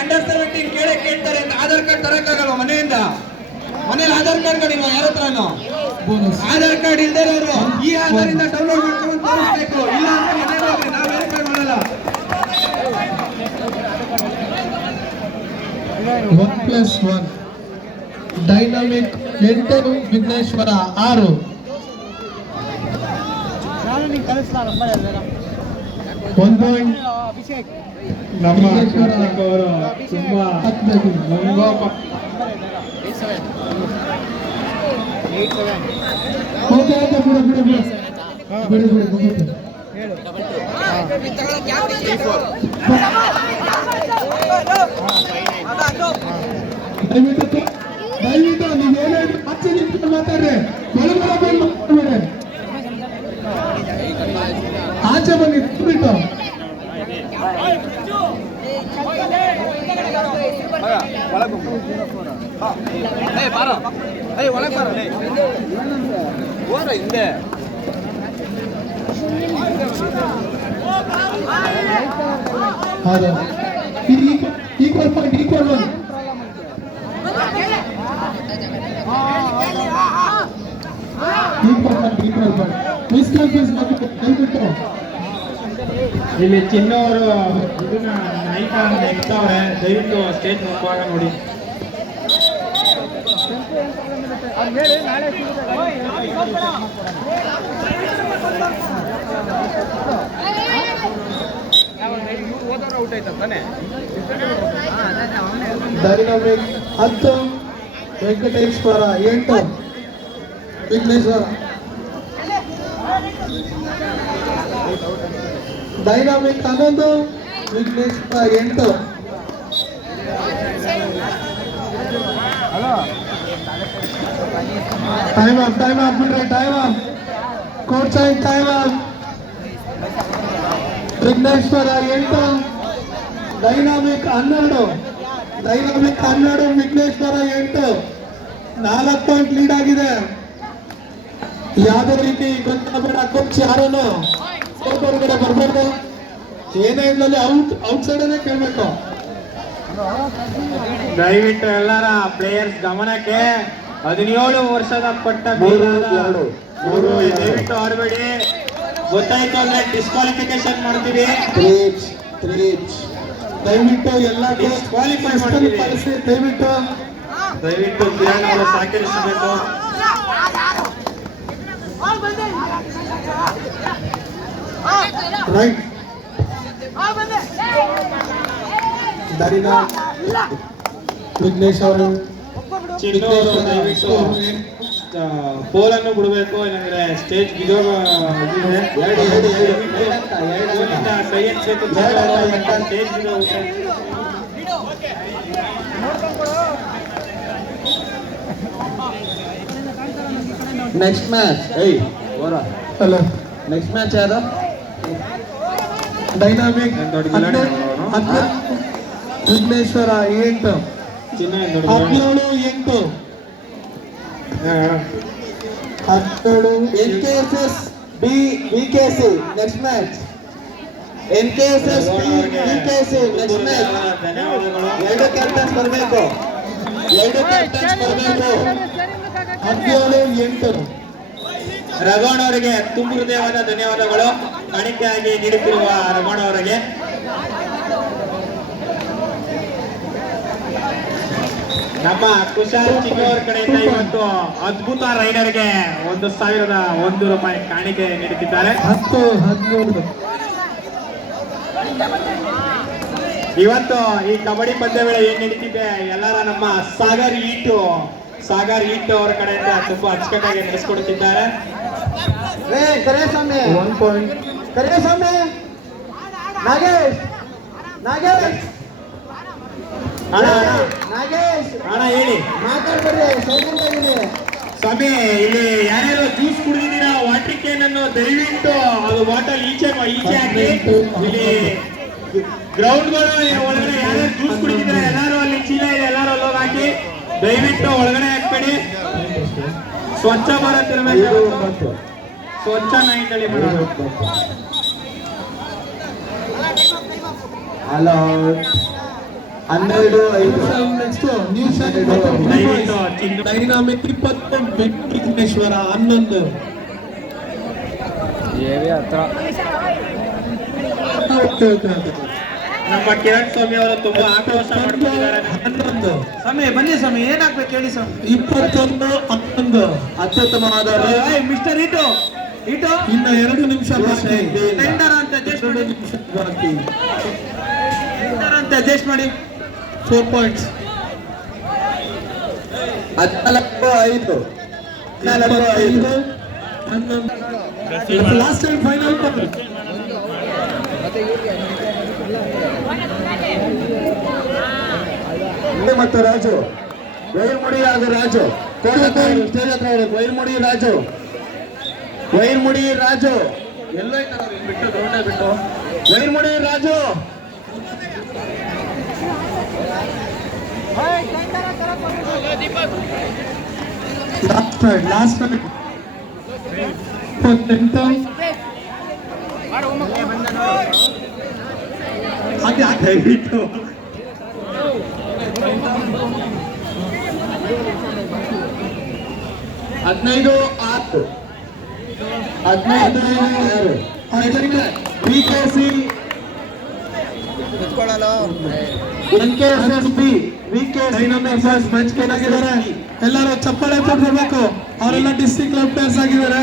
Under 17 ಕೇಳ್ತಾರೆ ಅಂತ Aadhaar card ತರಕ್ಕಾಗಲ್ವ ಮನೆಯಿಂದ? ಮನೇಲಿ ಆಧಾರ್ ಕಾರ್ಡ್ ಗಳಿಲ್ವ ಯಾರ ಹತ್ರನೂ? ಆಧಾರ್ ಕಾರ್ಡ್ ಇಲ್ದೇ ಇರೋರು ಈ ಆಧಾರಿಂದ ಡೌನ್ಲೋಡ್ ಮಾಡ್ಕೊಂಡು ತೋರಿಸ್ಬೇಕು. ಇಲ್ಲ ಅಂದ್ರೆ ಮನೆಗೆ ಹೋಗ್ರಿ, ನಾವು ವೆರಿಫೈ ಮಾಡಲ್ಲ. 1+1 ಡೈನಾಮಿಕ್ 8 ವಿಘ್ನೇಶ್ವರ 6. ಒಂದು ಪಾಯಿಂಟ್ ನಮ್ಮ ಅವರು ತುಂಬಾ ದಯವಿಟ್ಟು ನೀವೇನೇ ಹಚ್ಚಿ ನಿಂತು ಮಾತಾಡ್ರಿ, ಆಚೆ ಬನ್ನಿ ಬಿಟ್ಟು. ಹಿಂದೆ ಹೌದು, ಈಕ್ವಲ್ ಪಾಯಿಂಟ್, ಈಕ್ವಲ್ ಒನ್. ಇಲ್ಲಿ ಚಿನ್ನವರು ಇದನ್ನ ನಾಯಕ ಇರ್ತಾವ್ರೆ, ದಯವಿಟ್ಟು ಸ್ಟೇಜ್ ಮುಖವಾಗ ನೋಡಿ. Dynamic 10 Venkateshwara 8 Vighneshwara. Dynamic 11 Vighneshwara 8. Time out ಬಿಡ್ರಿ, time out. Coach time out. Vighneshwara 8, dynamic 12 Vighneshwara 8. 4 point lead ಆಗಿದೆ. ಯಾವುದೇ ರೀತಿ ಗೊತ್ತಾಗಬೇಡ, ಕೋಚ್ ಯಾರನ್ನು ಹೊರಗಡೆ ಬರ್ಬಾರ್ದು. ಏನೇ ಇದ್ರಲ್ಲಿ ಔಟ್ ಸೈಡೇ ಕೇಳಬೇಕು. ದಯವಿಟ್ಟು ಎಲ್ಲರ ಪ್ಲೇಯರ್ಸ್ ಗಮನಕ್ಕೆ. 17 ವರ್ಷದ ಪಟ್ಟ ದಯವಿಟ್ಟು ಆಡಬೇಡಿ. ಗೊತ್ತಾಯ್ತು ಅಂದ್ರೆ ಡಿಸ್ಕ್ವಾಲಿಫಿಕೇಶನ್ ಮಾಡ್ತೀವಿ. ದಯವಿಟ್ಟು ಎಲ್ಲ ಡಿಸ್ಕ್ವಾಲಿಫೈ ಮಾಡ್ತೀವಿ. ದಯವಿಟ್ಟು ಕಿರಣ್ ಅವರು ಸಹಕರಿಸಬೇಕು. ರೈಟ್ ವಿಘ್ನೇಶ್ ಅವರು ಚಿನ್ನವರು ದಯವಿಟ್ಟು ಪೋಲನ್ನು ಬಿಡಬೇಕು, ಇಲ್ಲಾಂದ್ರೆ ಸ್ಟೇಜ್ ಬಿದೋಗ ಕೈ ಎತ್ತಬೇಕು. ಸ್ಟೇಜ್ ಬಿದೋಗುತ್ತೆ. Next match hello, next match ಯಾರು? Dynamic 10 Vighneshwara 8 17 8 NKSS B VKC next match. NKSS B VKC next match. ಎರಡು ಕ್ಯಾಪ್ಟನ್ಸ್ ಬರಬೇಕು. 17 8. ರಘೋಣ್ ಅವರಿಗೆ ತುಂಬ ಹೃದಯವಾದ ಧನ್ಯವಾದಗಳು ಕಾಣಿಕೆಯಾಗಿ ನೀಡುತ್ತಿರುವ ರಘೋಣ್ ಅವರಿಗೆ. ನಮ್ಮ ಕುಶಾಲ್ ಚಿನ್ನವರ ಕಡೆಯಿಂದ ಇವತ್ತು ಅದ್ಭುತ ರೈಡರ್ಗೆ 1,001 ರೂಪಾಯಿ ಕಾಣಿಕೆ ನೀಡುತ್ತಿದ್ದಾರೆ. 10-13 ಇವತ್ತು ಈ ಕಬಡ್ಡಿ ಪಂದ್ಯ ವೇಳೆ ಏನ್ ನಡೀತಿದೆ ಎಲ್ಲರ ನಮ್ಮ ಸಾಗರ್ ಈಟ್ ಅವರ ಕಡೆಯಿಂದ ತುಂಬಾ ಅಚ್ಚುಕಟ್ಟಾಗಿ ನಡೆಸಿಕೊಡುತ್ತಿದ್ದಾರೆ. ಕರೆಸ್ವಾಮಿ 1 ಪಾಯಿಂಟ್. ಕರೆಸ್ವಾಮಿ ನಾಗೇಶ್ ಅಣ್ಣ ಹೇಳಿ ಮಾತಾಡ್ಬೇಡ್ರಿ, ಸೈಲೆಂಟ್ ಆಗಿದೆ. ಸ್ವಾಮಿ, ಇಲ್ಲಿ ಯಾರ್ಯಾರು ಜ್ಯೂಸ್ ಕುಡಿದಿದ್ದೀರಾ ವಾಟರ್ ಕ್ಯಾನ್ ಅನ್ನು ದಯವಿಟ್ಟು ಅದು ಬಾಟಲ್ ಈಚೆ ಹಾಕಿ. ಇಲ್ಲಿ ಗ್ರೌಂಡ್ಗಳು ಒಳಗಡೆ ಯಾರ್ಯಾರು ಜ್ಯೂಸ್ ಕುಡಿದಿದ್ದೀರಾ ಎಲ್ಲಾರು ಅಲ್ಲಿ ಚೀಲ ಇದೆ, ಎಲ್ಲಾರು ಅಲ್ಲೋಗಿ ಹಾಕಿ. ದಯವಿಟ್ಟು ಒಳಗಡೆ ಹಾಕ್ಬೇಡಿ. ಸ್ವಚ್ಛ ಭಾರತ್ ಇರಬೇಕು, ಸ್ವಚ್ಛ ನೈಂದಳಿ ಮಾಡೋದು. 12-5 ನೆಕ್ಸ್ಟ್ ನ್ಯೂ ಶೈನ್ ದಯವಿಟ್ಟು ಚಿನ್ನ ಡೈನಾಮಿಕ್ 20 ವಿಘ್ನೇಶ್ವರ 11 ನಮ್ಮ ಕಿರಣ್ ಸ್ವಾಮಿ ಅವರು ತುಂಬಾ ಆಕ್ರೋಶ ಮಾಡ್ಕೊಂಡಿದ್ದಾರೆ 11 ಸ್ವಾಮಿ ಬನ್ನಿ ಸ್ವಾಮಿ ಏನಾಗ್ಬೇಕು ಹೇಳಿ ಸ್ವಾಮಿ 21-11 ಅತ್ಯುತ್ತಮವಾದ ಮಿಸ್ಟರ್ ಇಟೋ ಇನ್ನ 2 ನಿಮಿಷ ಬಾಕಿ ಟೆಂಡರ್ ಅಂತ ಅಡ್ಜಸ್ಟ್ 2 ಮಾಡಿ ನಿಮಿಷ ಬಾಕಿ ಟೆಂಡರ್ ಅಂತ ಅಡ್ಜಸ್ಟ್ ಮಾಡಿ 4 ಪಾಯಿಂಟ್ಸ್ 14-5 ಲಾಸ್ಟ್ ಅಂಡ್ ಫೈನಲ್ ಮತ್ತು ರಾಜು ವೈರ್ಮುಡಿ ಹಾಗೂ ರಾಜು ಸ್ಟೇಜ್ ಹತ್ರ ವೈರ್ಮುಡಿ ರಾಜು ಎಲ್ಲೋ ಇದ್ದಾರೆ ಅವ್ರು ಬಿಟ್ಟು ದೊಡ್ಡ ಬಿಟ್ಟು ವೈರ್ಮುಡಿ ರಾಜು ಲಾಸ್ಟ್ ದಯವಿಟ್ಟು ಹದಿನೈದು 6 ವಿಕೆಸಿ ಬೆಂಚ್ ಆಗಿದ್ದಾರೆ ಎಲ್ಲರೂ ಚಪ್ಪಾಳೆ ಕೊಡ್ಬೇಕು ಅವರೆಲ್ಲ ಡಿಸ್ಟ್ರಿಕ್ಟ್ ಕ್ಲಬ್ ಪ್ಲೇಯರ್ಸ್ ಆಗಿದ್ದಾರೆ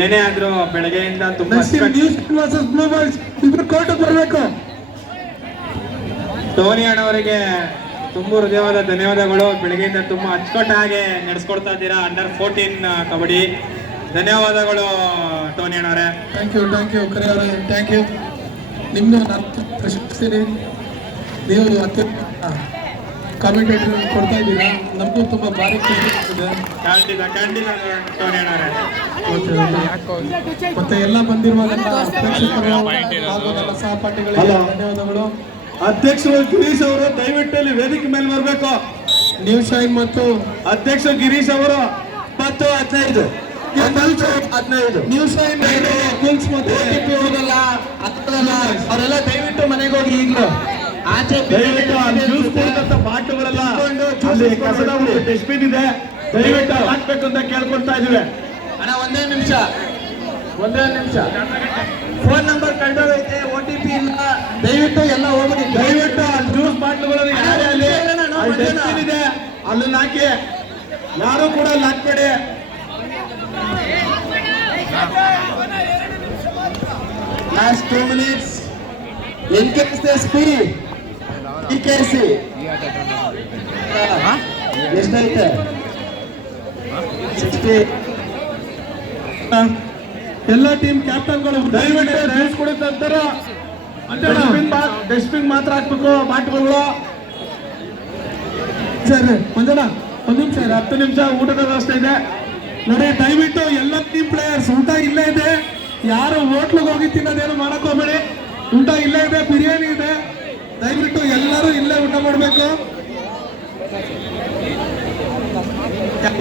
ಏನೇ ಆದ್ರೂ ಬೆಳಗ್ಗೆಯಿಂದ ತುಂಬಾ ನ್ಯೂಸ್ ವರ್ಸಸ್ ಬ್ಲೂ ಬಾಯ್ಸ್ ಇಬ್ರು ಕೋರ್ಟ್ ಬರಬೇಕು ಟೋನಿ ಅಣ್ಣವರಿಗೆ ತುಂಬಾ ಹೃದಯವಾದ ಧನ್ಯವಾದಗಳು. ಬೆಳಗ್ಗೆಯಿಂದ ತುಂಬಾ ಅಚ್ಚುಕಟ್ಟಾಗಿ ನಡೆಸ್ಕೊಡ್ತಾ ಇದ್ದೀರಾ ಅಂಡರ್ 14 ಕಬಡ್ಡಿ. ಧನ್ಯವಾದಗಳು ಟೋನಿ ಅಣ್ಣವರೇ. ಥ್ಯಾಂಕ್ ಯು ಕರೆ ಅವರೇ ಥ್ಯಾಂಕ್ ಯು. ನಿಮ್ಮನ್ನು ನಾನು ಪ್ರಶಂಸಿಸ್ತೀನಿ. ನೀವು ಅತ್ಯಂತ ಕಾಮೆಂಟೇಟರ್ ಕೊಡ್ತಾ ಇದ್ದೀರಾ, ನಮಗೂ ತುಂಬ ಭಾರಿ ಖುಷಿ ಆಗ್ತಿದೆ. ಖಂಡಿತ ಟೋನಿ ಅಣ್ಣವರೇ. ಮತ್ತೆ ಎಲ್ಲ ಬಂದಿರುವಾಗೆಲ್ಲ ಪ್ರೇಕ್ಷಕರು ಹಾಗೂ ನನ್ನ ಸಹಪಾಠಿಗಳಿಗೆ ಧನ್ಯವಾದಗಳು. ಅಧ್ಯಕ್ಷರು ಗಿರೀಶ್ ಅವರು ದಯವಿಟ್ಟು ಇಲ್ಲಿ ವೇದಿಕೆ ಮೇಲೆ ಬರಬೇಕು. ನ್ಯೂ ಶೈನ್ ಮತ್ತು ಅಧ್ಯಕ್ಷ ಗಿರೀಶ್ ಅವರು 10-15 ನ್ಯೂ ಶೈನ್ ಕುಲ್ಸ್ ಮತ್ತು ಅವರೆಲ್ಲ ದಯವಿಟ್ಟು ಮನೆಗೆ ಹೋಗಿ ಈಗಲೂ ಆಚೆ ದಯವಿಟ್ಟು ಜ್ಯೂಸ್ ಕುಡಿದಂತ ಬಾಟುಗಳೆಲ್ಲ ಅಲ್ಲಿ ಕಸದ ಡಸ್ಟ್ಬಿನ್ ಇದೆ, ದಯವಿಟ್ಟು ಹಾಕ್ಬೇಕು ಅಂತ ಕೇಳ್ಕೊಳ್ತಾ ಇದೀವಿ. ಅಣ್ಣ ಒಂದೇ ನಿಮಿಷ ಫೋನ್ ನಂಬರ್ ಕಂಡೋಗೈತೆ, OTP ಇಲ್ಲ, ದಯವಿಟ್ಟು ಎಲ್ಲ ಹೋಗ್ಬಿಡಿ. ದಯವಿಟ್ಟು ಆ ಜ್ಯೂಸ್ ಬಾಟ್ಲುಗಳಲ್ಲಿ ಯಾರೇ ಅಲ್ಲಿ ಡಸ್ಟ್ಬಿನ್ ಇದೆ ಅಲ್ಲನ್ನ ಹಾಕಿ, ಯಾರು ಕೂಡ ಅಲ್ಲಿ ಹಾಕ್ಬೇಡಿ. Last 2 minutes. NKSP PKC ಎಷ್ಟೈತೆ 60. ಎಲ್ಲ ಟೀಮ್ ಕ್ಯಾಪ್ಟನ್ಗಳು ದಯವಿಟ್ಟು ಜ್ಯೂಸ್ ಕುಡಿದಂತರ ಡಸ್ಟ್ಬಿನ್ ಮಾತ್ರ ಹಾಕ್ಬೇಕು ಬಾಟ್ಗಳು. ಸರ್ ಮಂಜಣ್ಣ ಒಂದು ನಿಮಿಷ 10 ನಿಮಿಷ ಊಟದ ವ್ಯವಸ್ಥೆ ಇದೆ ನೋಡಿ. ದಯವಿಟ್ಟು ಎಲ್ಲ ಟೀಮ್ ಪ್ಲೇಯರ್ಸ್ ಊಟ ಇಲ್ಲೇ ಇದೆ, ಯಾರು ಹೋಟ್ಲಿಗೆ ಹೋಗಿ ತಿನ್ನೋದೇನು ಮಾಡಕ್ ಹೋಗ್ಬೇಡಿ. ಊಟ ಇಲ್ಲೇ ಇದೆ, ಬಿರಿಯಾನಿ ಇದೆ, ದಯವಿಟ್ಟು ಎಲ್ಲರೂ ಇಲ್ಲೇ ಊಟ ಮಾಡಬೇಕು.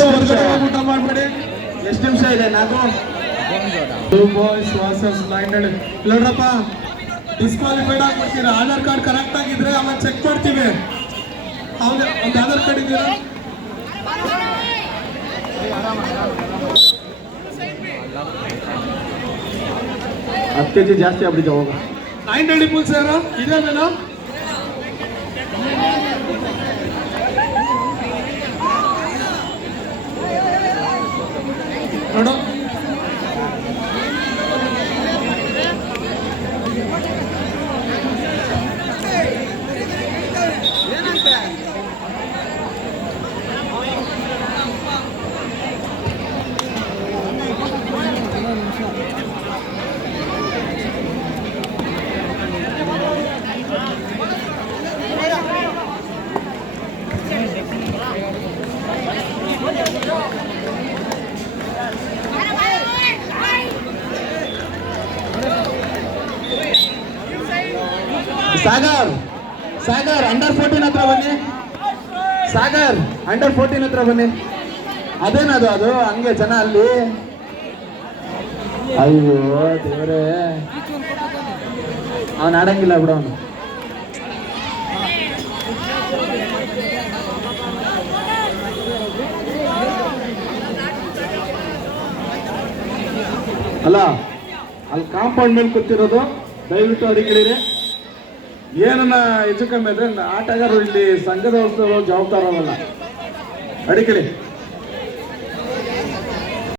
ಹೊರಗಡೆ ಹೋಗಿ ಊಟ ಮಾಡಬೇಡಿ. ಎಷ್ಟು ನಿಮಿಷ ಇದೆ? 4 2 boys versus 9. ನೋಡ್ರಪ್ಪ, ಡಿಸ್ಕ್ವಾಲಿಫೈಡ್ ಆಗ್ಬಿಡ್ತೀರಾ. ಆಧಾರ್ ಕಾರ್ಡ್ ಕರೆಕ್ಟ್ ಆಗಿದ್ರೆ ಆಮೇಲೆ ಚೆಕ್ ಮಾಡ್ತೀವಿ. ಹೌದು, ಒಂದು ಆಧಾರ್ ಕಾರ್ಡ್ ಇದೆಯಾ? 10 kg ಜಾಸ್ತಿ ಆಗ್ಬಿಟ್ಟಿದೆ. ಹೋಗ 9 ಪುಲ್ಸ್ ಯಾರು ಇದೆ ಮೇಡಮ್? ನೋಡು ಸಾಗರ್ ಅಂಡರ್ 14 ಹತ್ರ ಬನ್ನಿ. ಸಾಗರ್ ಅಂಡರ್ 14 ಹತ್ರ ಬನ್ನಿ. ಅದೇನದು ಅದು ಹಂಗೆ ಜನ ಅಲ್ಲಿ. ಅಯ್ಯೋ ದೇವರೇ, ಅವನು ಆಡಂಗಿಲ್ಲ ಬಿಡು. ಅವನು ಅಲ್ಲ ಅಲ್ಲಿ ಕಾಂಪೌಂಡ್ ಮೇಲೆ ಕೂತಿರೋದು ದಯವಿಟ್ಟು ಅಧಿಕಾರಿ ಏನನ್ನ ಹೆಚ್ಚು ಕಮ್ಮಿ ಅಂದ್ರೆ ಆಟಗಾರರು ಇಲ್ಲಿ ಸಂಘದ ಜವಾಬ್ದಾರವಲ್ಲ ಅಡಿಕಲಿ